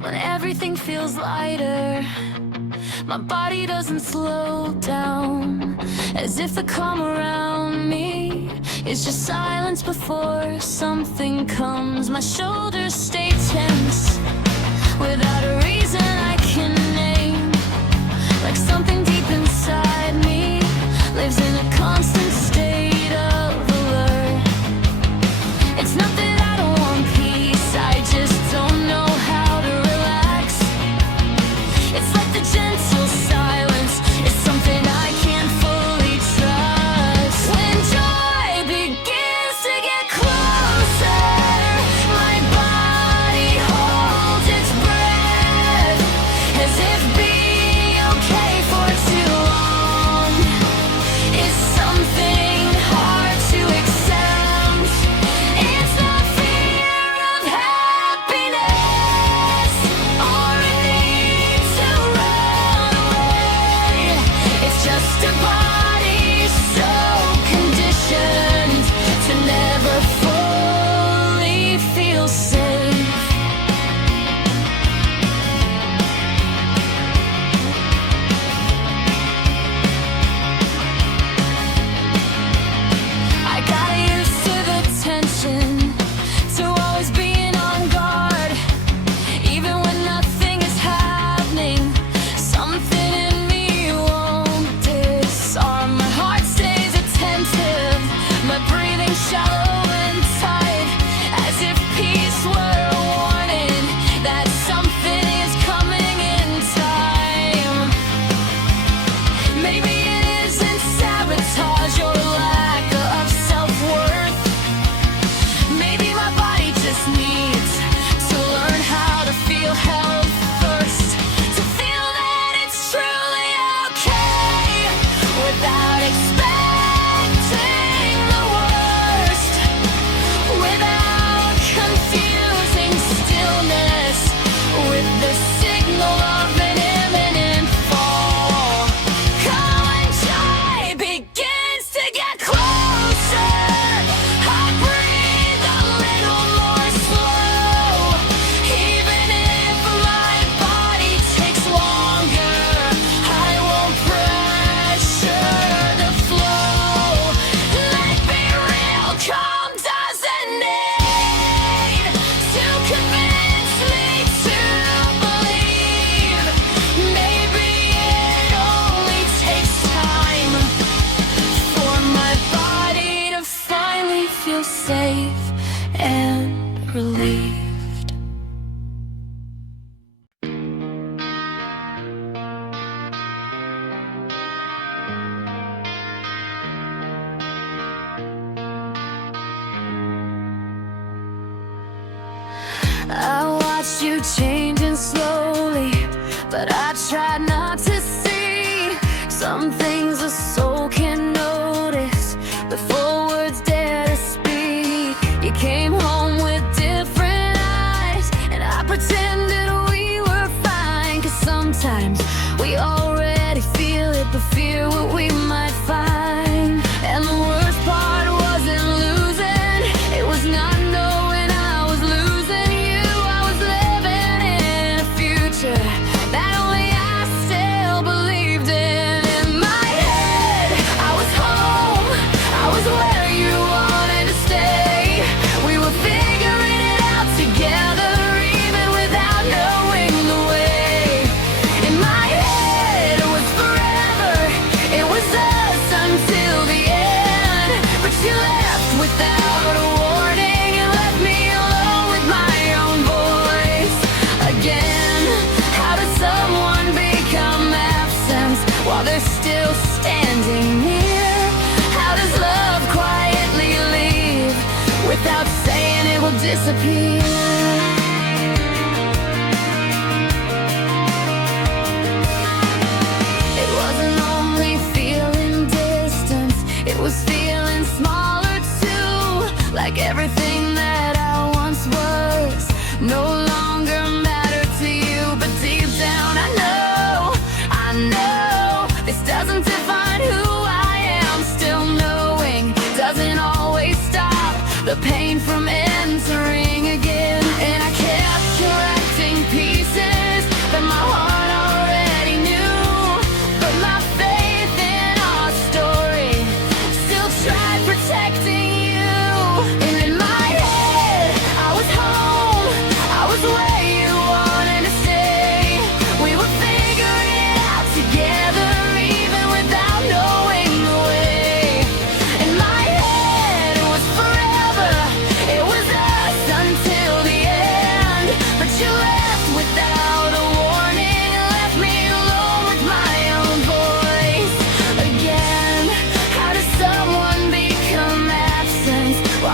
when everything feels lighter. My body doesn't slow down, as if the calm around me is just silence before something comes. My shoulders stay tense without a reason I can name, like something deep inside me lives in a constant state of alert. It's not that I don't want peace, I just don't know how to relax. It's like the gentle silence is something I can't fully trust. When joy begins to get closer, my body holds its breath, as if being okay for too long is something hard to accept. It's not fear of happiness or a need to run away. It's just a body so conditioned to never fully feel safe. I got used to the tension, to always being on guard, even when nothing is happening. Something in me won't disarm. My heart stays attentive, my breathing shallow and tight, as if peace were a warning that something is coming in time. Maybe it isn't sabotage or lack of self-worth. Maybe my body just needs to learn how to feel held first, to feel that it's truly okay without expecting the worst, without confusing stillness with the signal of an imminent fall. Come when joy begins to get closer, I breathe a little more slow. Even if my body takes longer, I won't pressure the flow. Let be real, calm doesn't need to convince me to believe. Maybe it only takes time for my body to finally feel safe and relieved. I watched you changing slowly, but I tried not to see some things a soul can notice before words dare to speak. You came home with different eyes, and I pretended we were fine, 'cause sometimes we already feel it, but fear what we might find. And the worst part wasn't losing, it was not knowing I was losing you. I was living in a future that only I still believed in. In my head, I was home, I was where you wanted to stay. We were figuring it out together, even without knowing the way. In my head, it was forever, it was us until the end. But you left without a warning and left me alone with my own voice again. How does someone become absence while they're still standing near? How does love quietly leave without saying it will disappear? It wasn't only feeling distance, it was feeling smaller too, like everything that I once was no longer mattered to you. But deep down I know this doesn't define who I am. Still knowing doesn't always stop the pain from entering again. And I kept collecting pieces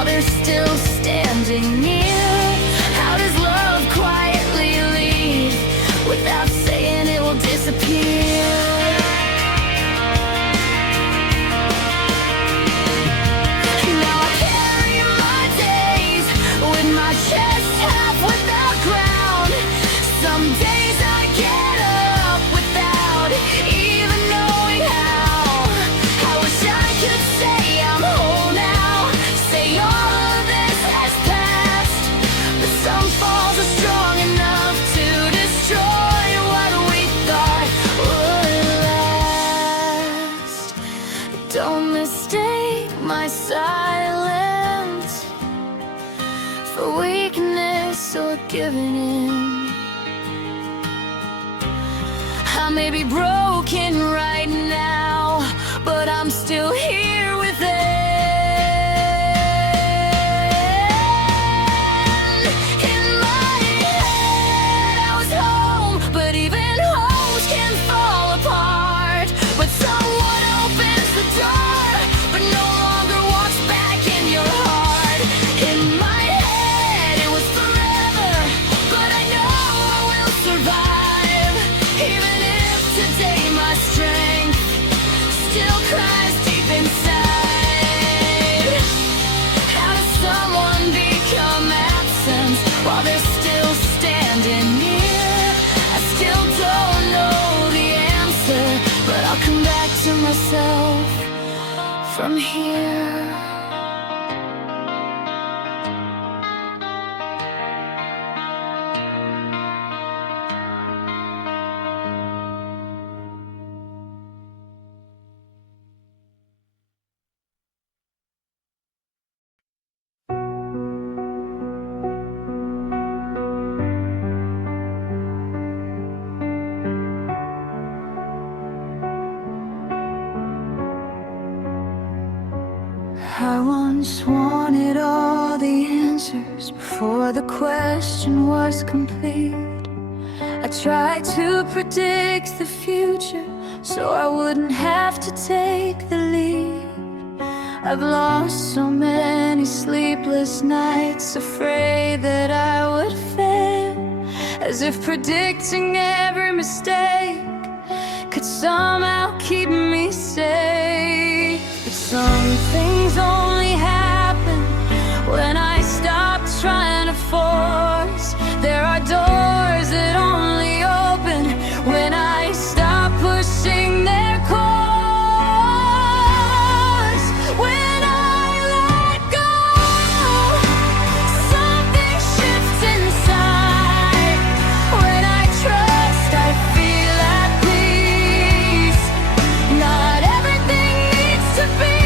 while they're still standing near? How does love quietly leave without saying it will disappear? Now I carry my days with my chest half without ground. Some days I get up without even knowing how. I wish I could say I'm whole now, say all of this has passed, but some falls are strong enough to destroy what we thought would last. Don't mistake my silence for weakness or giving in. I may be broken right now, but I'm still here within. In my head I was home, but even homes can fall apart. But someone opens the door, but no longer walks back in your heart. In my head it was forever, but I know I will survive. Even if today my strength still cries deep inside. How does someone become absent while they're still standing near? I still don't know the answer, but I'll come back to myself from here. I once wanted all the answers before the question was complete. I tried to predict the future so I wouldn't have to take the leap. I've lost so many sleepless nights, afraid that I would fail, as if predicting every mistake could somehow keep me safe. But some things only happen when I stop trying to force. There are doors that only open when I stop pushing their course. When I let go, something shifts inside. When I trust, I feel at peace. Not everything needs to be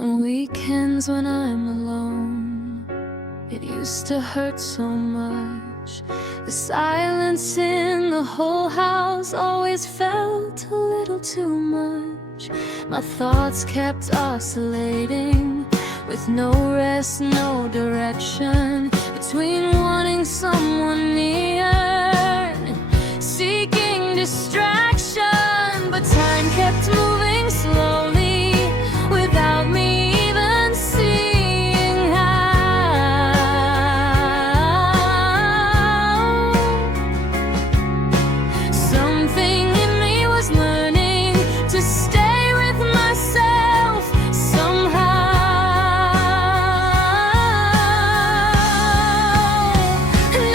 On weekends when I'm alone, it used to hurt so much. The silence in the whole house always felt a little too much. My thoughts kept oscillating, with no rest, no direction, between wanting someone near and seeking distraction. But time kept moving slowly, without me even seeing how. Something in me was learning to stay with myself somehow.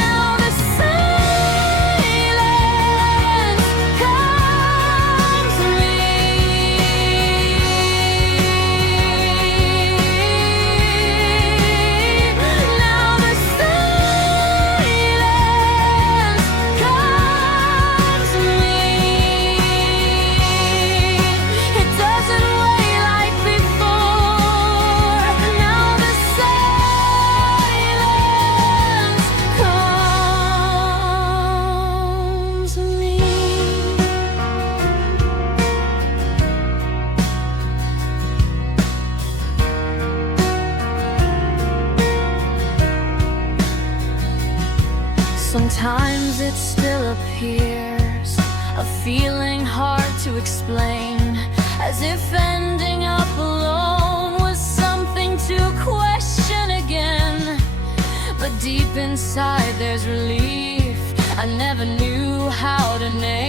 Now the silence comes to me. Now the silence comes to me. It doesn't wait like before. Now the silence comes to me. Sometimes it still appears, a feeling hard to explain, as if ending up alone was something to question again. But deep inside there's relief I never knew how to name.